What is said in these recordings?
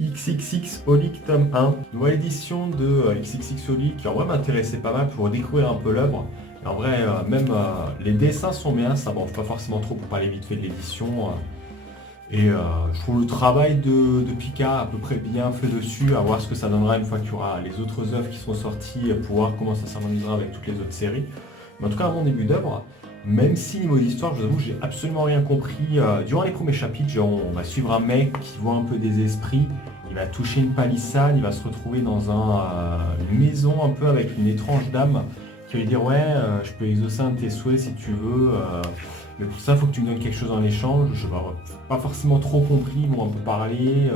XXX Holic tome 1, nouvelle édition de XXX Holic qui en vrai m'intéressait pas mal pour découvrir un peu l'œuvre. Et en vrai, même les dessins sont bien, ça mange pas forcément trop pour parler vite fait de l'édition. Je trouve le travail de Pika à peu près bien fait dessus, à voir ce que ça donnera une fois qu'il y aura les autres œuvres qui seront sorties, pour voir comment ça s'harmonisera avec toutes les autres séries. Mais en tout cas, à mon début d'œuvre, même si niveau d'histoire, je vous avoue, j'ai absolument rien compris. Durant les premiers chapitres, genre, on va suivre un mec qui voit un peu des esprits, il va toucher une palissade, il va se retrouver dans une maison un peu avec une étrange dame qui va lui dire ouais, je peux exaucer un de tes souhaits si tu veux, mais pour ça, il faut que tu me donnes quelque chose en échange. Je n'ai pas forcément trop compris, ils vont un peu parler.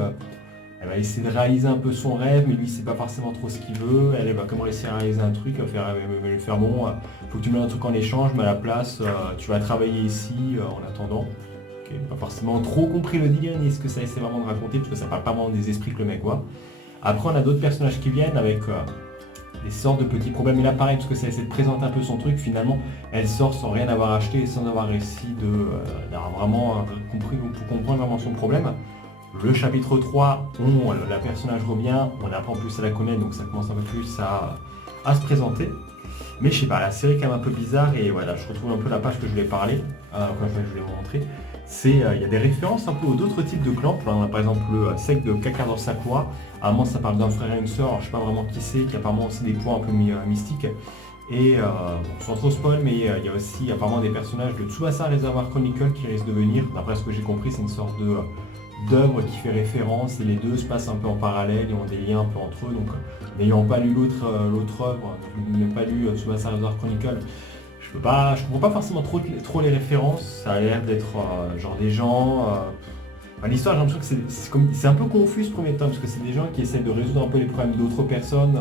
Elle va essayer de réaliser un peu son rêve, mais lui, il sait pas forcément trop ce qu'il veut. Elle va comme réussir à réaliser un truc, elle va lui faire bon, faut que tu me donnes un truc en échange, mais à la place, tu vas travailler ici en attendant. Ok, pas forcément trop compris le délire ni ce que ça essaie vraiment de raconter, parce que ça parle pas vraiment des esprits que le mec voit. Après, on a d'autres personnages qui viennent avec des sortes de petits problèmes. Et là, pareil, parce que ça essaie de présenter un peu son truc, finalement, elle sort sans rien avoir acheté et sans avoir réussi d'avoir vraiment compris, pour comprendre vraiment son problème. Le chapitre 3, la personnage revient, on apprend plus à la connaître, donc ça commence un peu plus à se présenter. Mais je sais pas, la série est quand même un peu bizarre et voilà, je retrouve un peu la page que je voulais parler, quand je voulais vous montrer. Il y a des références un peu aux d'autres types de clans. Là, on a par exemple le secte de Kakar Sakura. Apparemment, ça parle d'un frère et une sœur, alors, je sais pas vraiment qui c'est, qui a apparemment aussi des points un peu mystiques. Et sans trop spoil, mais il y a aussi apparemment des personnages de Tsubasa Reservoir Chronicle qui risquent de venir. D'après ce que j'ai compris, c'est une sorte d'œuvre qui fait référence et les deux se passent un peu en parallèle et ont des liens un peu entre eux. Donc, n'ayant pas lu l'autre œuvre, n'ayant pas lu Tsubasa Reservoir Chronicle, je comprends pas forcément trop les références. Ça a l'air d'être genre des gens. L'histoire, j'ai l'impression que c'est un peu confus ce premier tome, parce que c'est des gens qui essaient de résoudre un peu les problèmes d'autres personnes,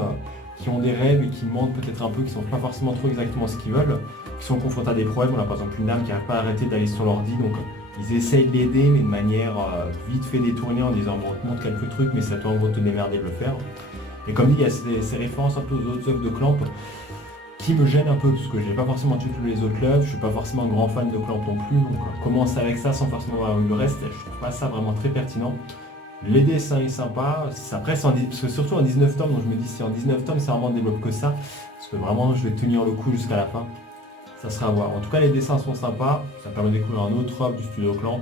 qui ont des rêves et qui mentent peut-être un peu, qui ne savent pas forcément trop exactement ce qu'ils veulent, qui sont confrontés à des problèmes. On a par exemple une dame qui n'arrive pas à arrêter d'aller sur l'ordi, donc ils essayent de l'aider, mais de manière vite fait détournée en disant bon, on te montre quelques trucs, mais c'est à toi en gros de te démerder de le faire. Et comme dit, il y a ces références un peu aux autres œuvres de Clamp qui me gêne un peu, parce que j'ai pas forcément tué tous les autres œuvres, je suis pas forcément un grand fan de Clamp non plus, donc commencer avec ça sans forcément avoir eu le reste, je trouve pas ça vraiment très pertinent. Les dessins est sympa, après parce que surtout en 19 tomes, donc je me dis si en 19 tomes ça vraiment développe que ça, parce que vraiment je vais tenir le coup jusqu'à la fin, ça sera à voir. En tout cas les dessins sont sympas, ça permet de découvrir un autre œuvre du studio Clamp.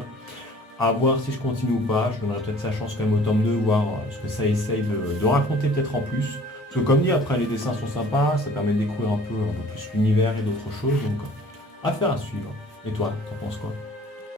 À voir si je continue ou pas, je donnerai peut-être sa chance quand même au tome 2, voir ce que ça essaye de raconter peut-être en plus. Parce que comme dit, après les dessins sont sympas, ça permet de découvrir un peu plus l'univers et d'autres choses, donc affaire à suivre. Et toi, t'en penses quoi?